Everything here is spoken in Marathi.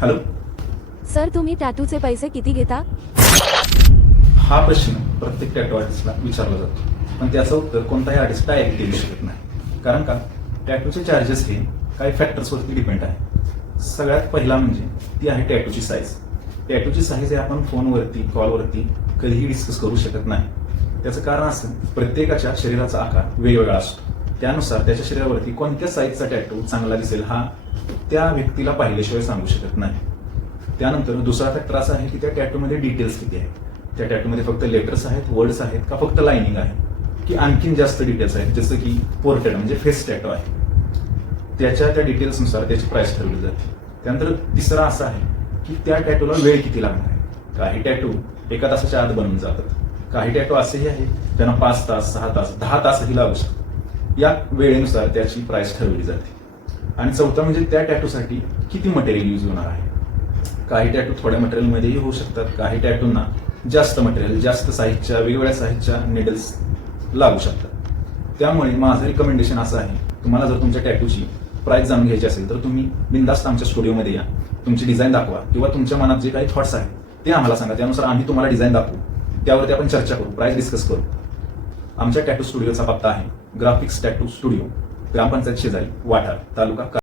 हॅलो. सर, तुम्ही टॅटूचे पैसे किती घेता? हा प्रश्न प्रत्येक टॅटू आर्टिस्टला विचारला जातो, पण त्याचं उत्तर कोणताही आर्टिस्ट डायरेक्ट देऊ शकत नाही. कारण का, टॅटूचे चार्जेस हे काही फॅक्टर्सवरती डिपेंड आहे. सगळ्यात पहिला म्हणजे ती आहे टॅटूची साईज. टॅटूची साईज हे आपण फोनवरती, कॉलवरती कधीही डिस्कस करू शकत नाही. त्याचं कारण असं, प्रत्येकाच्या शरीराचा आकार वेगवेगळा असतो. त्यानुसार त्याच्या शरीरावरती कोणत्या साईजचा टॅटू चांगला दिसेल हा त्या व्यक्तीला पाहिल्याशिवाय सांगू शकत नाही. त्यानंतर दुसरा फॅक्टर असा आहे की त्या टॅटूमध्ये डिटेल्स किती आहेत. त्या टॅटूमध्ये फक्त लेटर्स आहेत, वर्ड्स आहेत का फक्त लाईनिंग आहे, की आणखीन जास्त डिटेल्स आहेत, जसं की पोर्ट्रेट म्हणजे फेस टॅटू आहे. त्या डिटेल्सनुसार त्याची प्राइस ठरवली जाते. त्यानंतर तिसरा असा आहे की त्या टॅटूला वेळ किती लागणार आहे. काही टॅटू एका तासाच्या आत बनवून जातात. काही टॅटू असेही आहेत त्यांना 5 तास, 6 तास, 10 तासही लागू शकतात. या वेळेनुसार त्याची प्राइस ठरवली जाते. आणि चौथा म्हणजे त्या टॅटूसाठी किती मटेरियल यूज होणार आहे. काही टॅटू थोड्या मटेरियलमध्येही होऊ शकतात. काही टॅटूंना जास्त मटेरियल, जास्त साईजच्या, वेगवेगळ्या साईजच्या निडल्स लागू शकतात. त्यामुळे माझं रिकमेंडेशन असं आहे, तुम्हाला जर तुमच्या टॅटूची प्राइस जाणून घ्यायची असेल तर तुम्ही बिनधास्त आमच्या स्टुडिओमध्ये या, तुमची डिझाईन दाखवा किंवा तुमच्या मनात जे काही थॉट्स आहेत ते आम्हाला सांगा. त्यानुसार आम्ही तुम्हाला डिझाईन दाखवू, त्यावरती आपण चर्चा करू, प्राइस डिस्कस करू. आमच्या टॅटू स्टुडिओचा पत्ता आहे ग्राफिक्स टॅटू स्टुडिओ, ग्रामपंचायत शेजारी, वाठार, तालुका